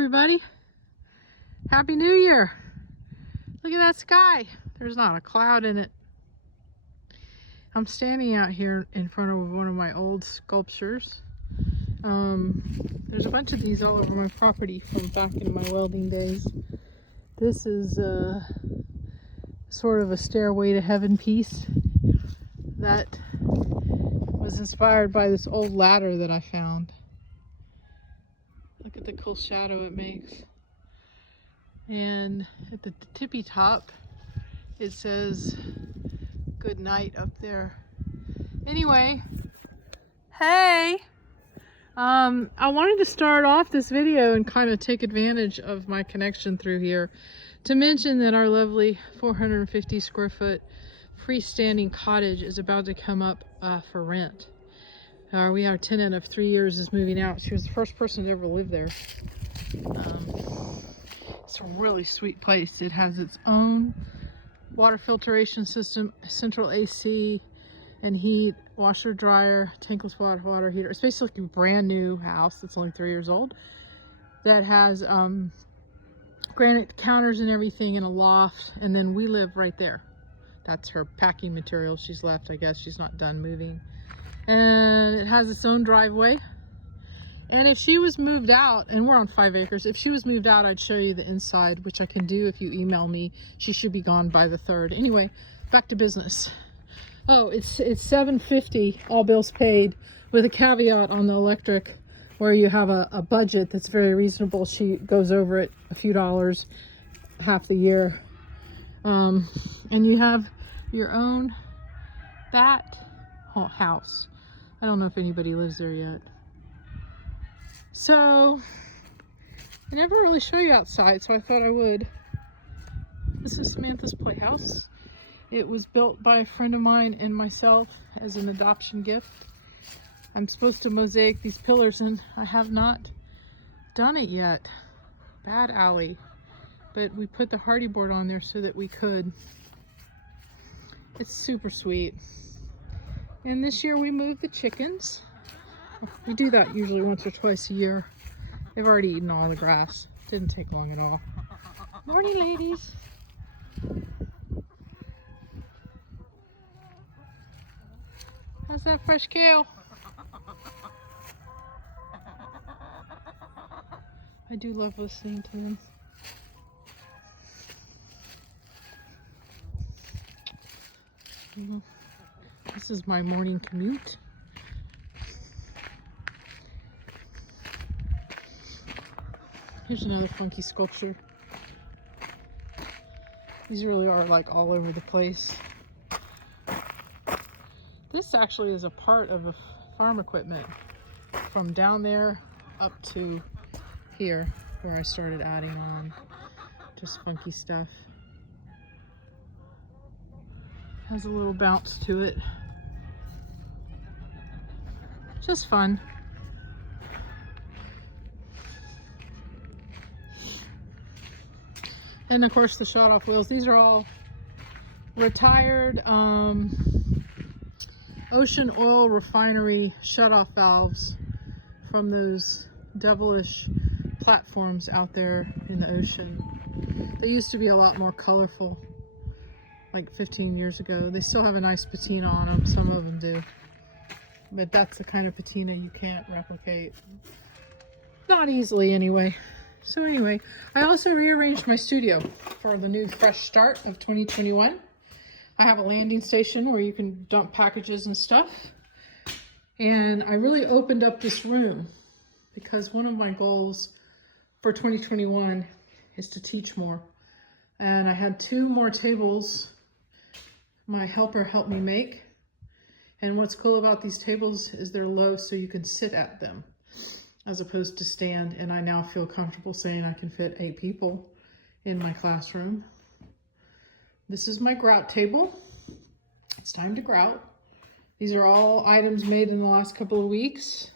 everybody. Happy New Year. Look at that sky. There's not a cloud in it. I'm standing out here in front of one of my old sculptures. There's a bunch of these all over my property from back in my welding days. This is sort of a stairway to heaven piece that was inspired by this old ladder that I found. Look at the cool shadow it makes. And at the tippy top, it says good night up there. Anyway, hey! I wanted to start off this video and kind of take advantage of my connection through here to mention that our lovely 450 square foot freestanding cottage is about to come up for rent. Our tenant of 3 years is moving out. She was the first person to ever live there. It's a really sweet place. It has its own water filtration system, central AC and heat, washer, dryer, tankless water heater. It's basically a brand new house that's only 3 years old that has granite counters and everything in a loft, and then we live right there. That's her packing material. She's left, I guess. She's not done moving. And it has its own driveway. And if she was moved out, and we're on 5 acres, if she was moved out, I'd show you the inside, which I can do if you email me. She should be gone by the 3rd. Anyway, back to business. Oh, it's $750, all bills paid, with a caveat on the electric, where you have a budget that's very reasonable. She goes over it a few dollars half the year. And you have your own bat house. I don't know if anybody lives there yet. So, I never really show you outside, so I thought I would. This is Samantha's playhouse. It was built by a friend of mine and myself as an adoption gift. I'm supposed to mosaic these pillars, and I have not done it yet. Bad alley. But we put the hardy board on there so that we could. It's super sweet. And this year we moved the chickens. We do that usually once or twice a year. They've already eaten all the grass. Didn't take long at all. Morning, ladies. How's that fresh kale? I do love listening to them. This is my morning commute. Here's another funky sculpture. These really are like all over the place. This actually is a part of a farm equipment from down there up to here where I started adding on just funky stuff. Has a little bounce to it. Just fun. And of course the shot off wheels. These are all retired ocean oil refinery shut-off valves from those devilish platforms out there in the ocean. They used to be a lot more colorful, like 15 years ago. They still have a nice patina on them, some of them do. But that's the kind of patina you can't replicate. Not easily anyway. So anyway, I also rearranged my studio for the new fresh start of 2021. I have a landing station where you can dump packages and stuff. And I really opened up this room because one of my goals for 2021 is to teach more. And I had 2 more tables my helper helped me make. And what's cool about these tables is they're low so you can sit at them as opposed to stand. And I now feel comfortable saying I can fit 8 people in my classroom. This is my grout table. It's time to grout. These are all items made in the last couple of weeks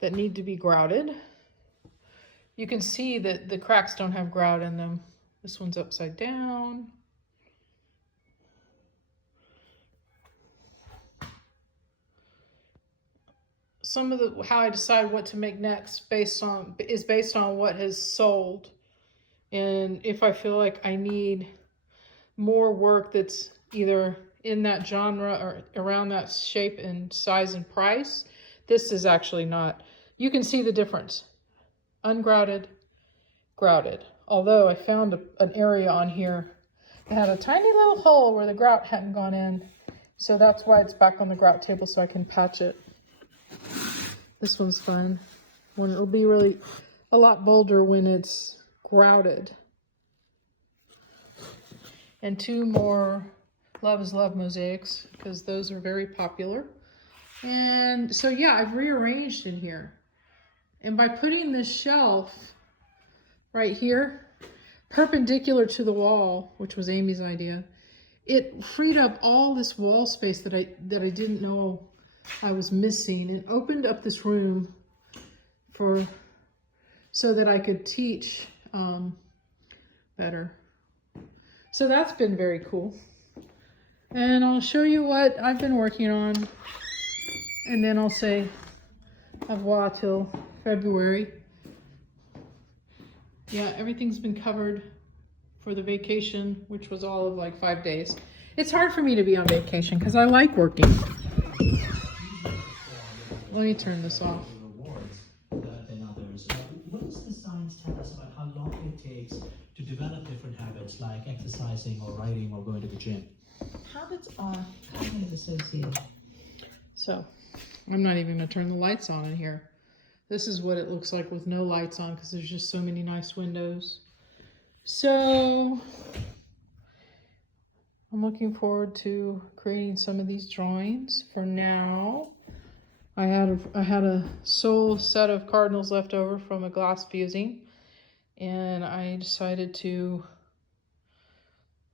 that need to be grouted. You can see that the cracks don't have grout in them. This one's upside down. some of the how I decide what to make next based on what has sold, and if I feel like I need more work that's either in that genre or around that shape and size and price. This is actually not. You can see the difference. Ungrouted, grouted. Although I found an area on here that had a tiny little hole where the grout hadn't gone in. So that's why it's back on the grout table, so I can patch it. This one's fun. It'll be really a lot bolder when it's grouted. And 2 more Love is Love mosaics, because those are very popular. And so yeah, I've rearranged it here. And by putting this shelf right here, perpendicular to the wall, which was Amy's idea, it freed up all this wall space that I didn't know I was missing, and opened up this room so that I could teach better. So that's been very cool. And I'll show you what I've been working on, and then I'll say au revoir till February. Yeah, everything's been covered for the vacation, which was all of like 5 days. It's hard for me to be on vacation because I like working. Let me turn this off. What does the science tell us about how long it takes to develop different habits like exercising or writing or going to the gym? Habits are cognitive associated. So, I'm not even going to turn the lights on in here. This is what it looks like with no lights on because there's just so many nice windows. So, I'm looking forward to creating some of these drawings. For now, I had a sole set of cardinals left over from a glass fusing, and I decided to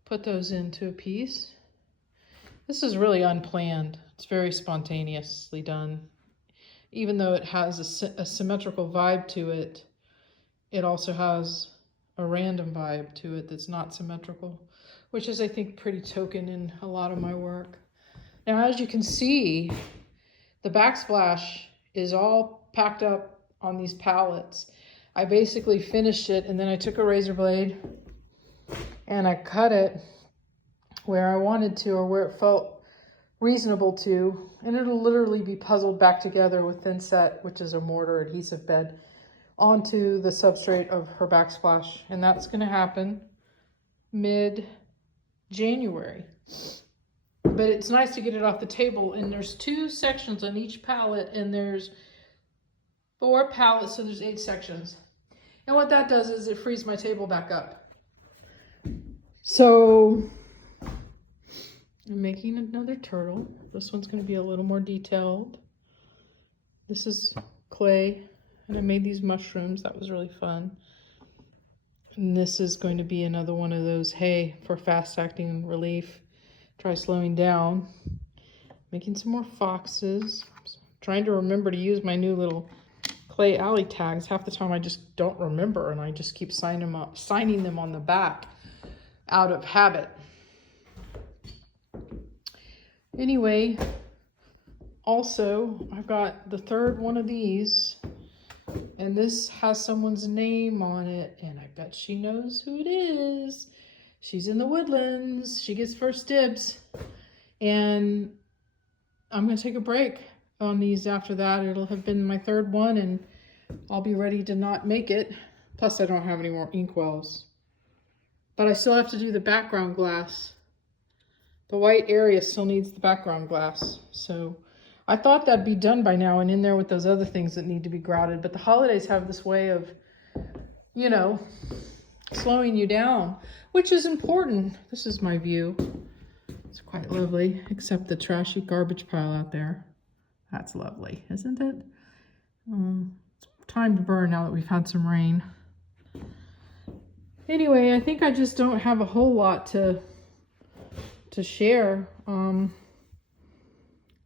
put those into a piece. This is really unplanned. It's very spontaneously done. Even though it has a symmetrical vibe to it, it also has a random vibe to it that's not symmetrical, which is, I think, pretty token in a lot of my work. Now, as you can see, the backsplash is all packed up on these pallets. I basically finished it, and then I took a razor blade and I cut it where I wanted to, or where it felt reasonable to, and it'll literally be puzzled back together with thin set, which is a mortar adhesive bed, onto the substrate of her backsplash. And that's going to happen mid-January. But it's nice to get it off the table, and there's 2 sections on each pallet, and there's 4 pallets, so there's 8 sections. And what that does is it frees my table back up. So I'm making another turtle. This one's going to be a little more detailed. This is clay, and I made these mushrooms. That was really fun. And this is going to be another one of those, hey, for fast-acting relief, try slowing down. Making some more foxes. Trying to remember to use my new little clay alley tags. Half the time I just don't remember, and I just keep signing them on the back out of habit. Anyway, also, I've got the 3rd one of these, and this has someone's name on it, and I bet she knows who it is. She's in the Woodlands. She gets first dibs. And I'm going to take a break on these after that. It'll have been my 3rd one, and I'll be ready to not make it. Plus, I don't have any more inkwells. But I still have to do the background glass. The white area still needs the background glass. So I thought that'd be done by now and in there with those other things that need to be grouted. But the holidays have this way of, you know, slowing you down, which is important. This is my view. It's quite lovely, except the trashy garbage pile out there. That's lovely, isn't it? It's time to burn now that we've had some rain. Anyway, I think I just don't have a whole lot to share. You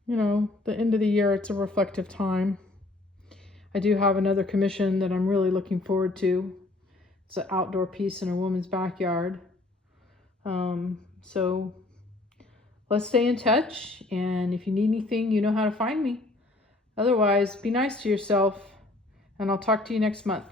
know, the end of the year, it's a reflective time. I do have another commission that I'm really looking forward to. It's an outdoor piece in a woman's backyard. So let's stay in touch, and if you need anything, you know how to find me. Otherwise, be nice to yourself, and I'll talk to you next month.